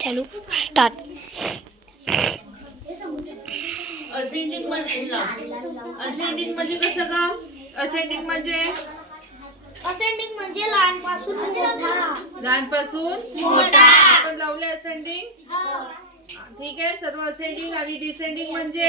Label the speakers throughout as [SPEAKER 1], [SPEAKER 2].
[SPEAKER 1] चालू start.
[SPEAKER 2] Ascending म्हणजे कसं का? असेंडिंग म्हणजे
[SPEAKER 3] लहानपासून मोठा.
[SPEAKER 2] आपण लावले असेंडिंग. ठीक आहे. सर्व असेंडिंग आणि डिसेंडिंग म्हणजे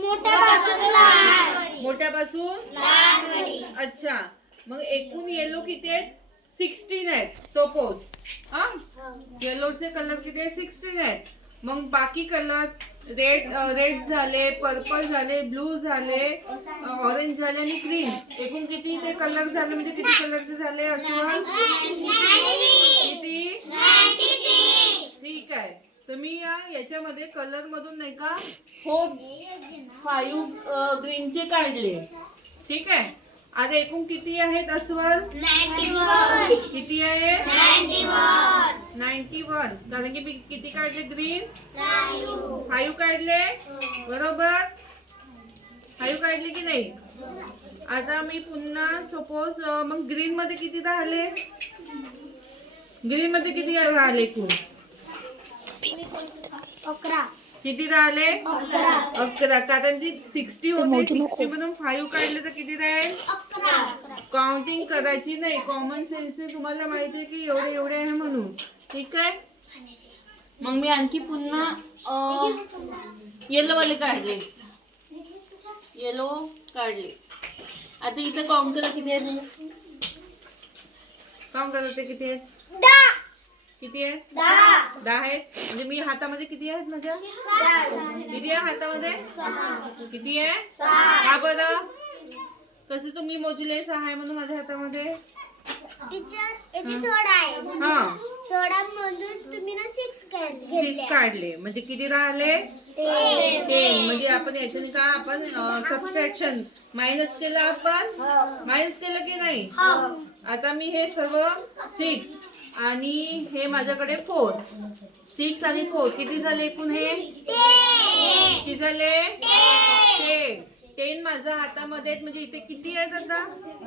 [SPEAKER 2] मोठ्यापासून. अच्छा, मग एकूण येलो किती आहेत? 16 आहेत. सपोज येलोचे कलर किती आहेत? 16 आहेत. मग बाकी कलर रेड झाले, पर्पल झाले, ब्लू झाले, ऑरेंज झाले आणि ग्रीन. एकूण किती ते कलर झाले? म्हणजे किती कलरचे झाले? असं किती? ठीक आहे. तुम्ही याच्यामध्ये कलर मधून नाही का 5 ग्रीनचे काढले. ठीक आहे. आता एकूण किती आहेत अस्वल?
[SPEAKER 3] 91.
[SPEAKER 2] किती आहे? 91. कारण की किती काढले ग्रीन? 5 काढले. बरोबर, 5 काढले की नाही? आता मी पुन्हा सपोज मग ग्रीन मध्ये किती राहिले? ग्रीन मध्ये किती राहिले एकूण?
[SPEAKER 3] 11.
[SPEAKER 2] किती राहिले? 11. कारण ती 60 होते. 60 मधून 5 काढले तर किती राहील?
[SPEAKER 3] 11.
[SPEAKER 2] काउंटिंग करायची नाही. कॉमन सेन्सने तुम्हाला माहिती आहे की एवढे एवढे आहे म्हणून. ठीक आहे. मग मी आणखी पुन्हा येलो वाले काढले. येलो काढले. आता इथे काउंट करा किती आहेत. काउंट करा ते किती आहेत?
[SPEAKER 3] 10.
[SPEAKER 2] किती आहेत? 10 आहेत. म्हणजे मी हातामध्ये किती आहेत माझ्या?
[SPEAKER 3] 6.
[SPEAKER 2] किती आहे हातामध्ये? किती आहे? 6. का बरं? कसं तुम्ही मोजले? 6 आहे म्हणून माझ्या हातामध्ये.
[SPEAKER 3] टीचर याची सोडा आहे.
[SPEAKER 2] हा,
[SPEAKER 3] सोडा मधून तुम्ही ना 6 काढले.
[SPEAKER 2] 6 काढले. म्हणजे किती राहिले? 10. म्हणजे आपण याच्याने का आपण सबट्रॅक्शन मायनस केलं. आपण मायनस केलं की नाही? आता मी हे सर्व 6 आणि हे माझ्याकडे 4. 6 आणि 4 किती झाले एकूण? हे किती झाले? 10 माझ्या हातामध्ये आहेत. म्हणजे इथे किती आहेत आता?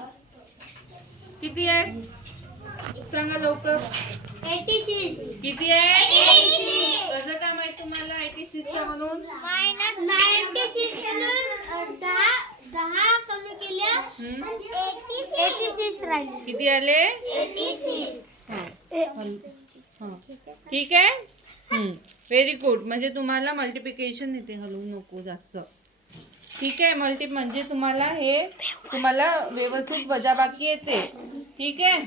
[SPEAKER 2] किती आहेत? सांगा लवकर.
[SPEAKER 3] 86.
[SPEAKER 2] किती आहे?
[SPEAKER 3] 86.
[SPEAKER 2] कसं काय माहित तुम्हाला 86 म्हणून?
[SPEAKER 3] मायनस 96 म्हणून 10 कमी केल्या. 86 राहिले.
[SPEAKER 2] किती आले?
[SPEAKER 3] 86.
[SPEAKER 2] ठीक आहे. Very good. म्हणजे तुम्हाला मल्टिप्लिकेशन येते. हलवू नको जास्त. ठीक आहे. म्हणजे तुम्हाला व्यवस्थित वजाबाकी येते. ठीक आहे.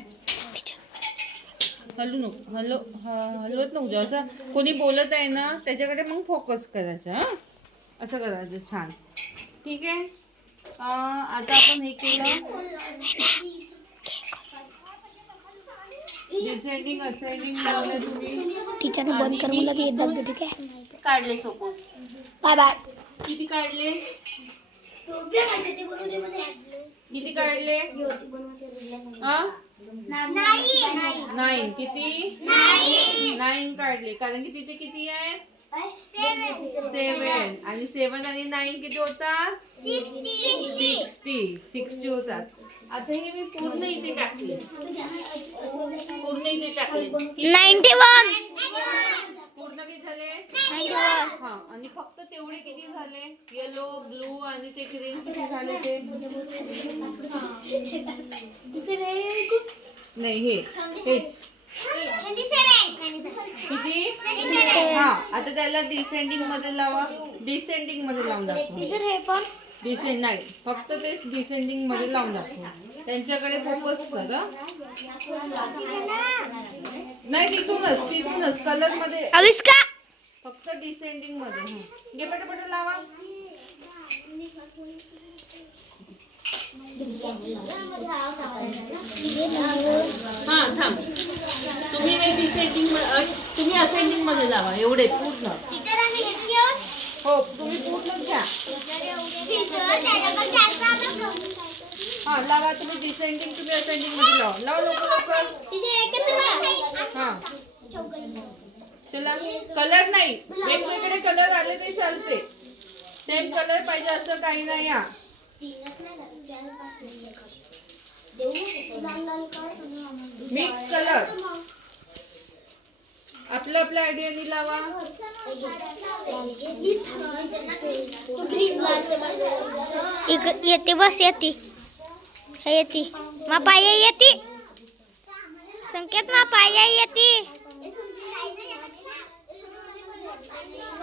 [SPEAKER 2] हलवत नको. असं कोणी बोलत आहे ना त्याच्याकडे मग फोकस करायचं. असं करायचं. छान. ठीक आहे. आता आपण हे केलं. डिसेंडिंग असेंडिंग तुम्ही
[SPEAKER 1] टीचरने बंद कर म्हणलं की एकदा ठीक आहे.
[SPEAKER 2] काढले. Suppose
[SPEAKER 1] by by.
[SPEAKER 2] किती काढले? किती काढले? 9. किती? 9 काढले. कारण की तिथे किती आहे? 7. आणि 7 आणि 9 किती होतात? 60 होतात. आता हे मी पूर्ण इथे टाकले.
[SPEAKER 1] 91.
[SPEAKER 2] पूर्ण किती झाले?
[SPEAKER 1] 91.
[SPEAKER 2] हा. आणि फक्त तेवढे किती झाले? येलो, ब्लू आणि ते ग्रीन किती झाले ते? नाही, हेच किती? हा. आता त्याला डिसेंडिंग मध्ये लावा. डिसेंडिंग मध्ये लावून दाखवा.
[SPEAKER 3] हे पण
[SPEAKER 2] नाही, फक्त तेच डिसेंडिंग मध्ये लावून दाखवा. त्यांच्याकडे फोकस करा. नाही, तिथूनच कलर मध्ये.
[SPEAKER 1] अविष्का.
[SPEAKER 2] फक्त डिसेंडिंग मध्ये. घे पटापट लावा. हा, थांब. तुम्ही हे डिसेंडिंग तुम्ही असेंडिंग मध्ये लावा. एवढे पूर्ण. हो, तुम्ही पूर्ण घ्या. हा, लावा. तुम्ही डिसेंडिंग तुम्ही असेंडिंग मध्ये लावा लवकर. हा, चला. कलर नाही, वेगवेगळे कलर आले ते चालते. सेम कलर पाहिजे असं काही नाही. Mix colour. आपल्या आपल्या आयडियानी लावा.
[SPEAKER 1] येते बस येते हे येते मा पाया येते संकेत मा पाया येते